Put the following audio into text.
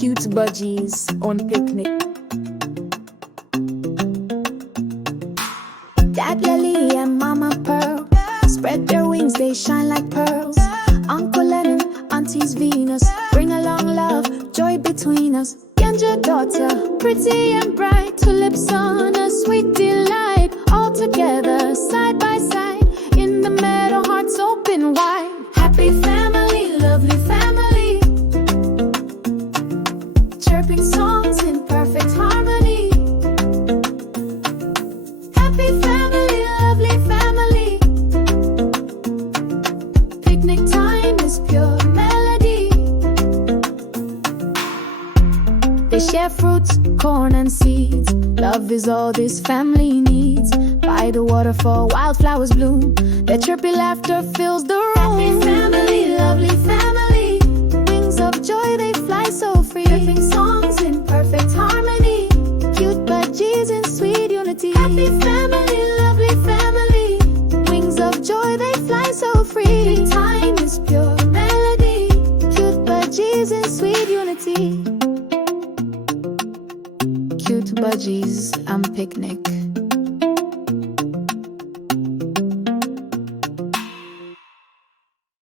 Cute Budgies on picnic. Dad Lily and Mama Pearl spread their wings, they shine like pearls. Uncle Lennon, Auntie's Venus, bring along love, joy between us. And your daughter, pretty and bright, tulips on a sweet delight. All together, side by side, in the meadow, hearts open wide. Happy family, lovely family, chirping songs in perfect harmony. Happy family, lovely family, picnic time is pure melody. They share fruits, corn and seeds. Love is all this family needs. By the waterfall, wildflowers bloom. Their chirpy laughter fills the room. Happy family, lovely family, wings of joy, they fly so free. Chirping songs in perfect harmony. Cute budgies in sweet unity. Happy family, lovely family, wings of joy, they fly so free. Time is pure melody. Cute budgies in sweet unity. Cute budgies on picnic.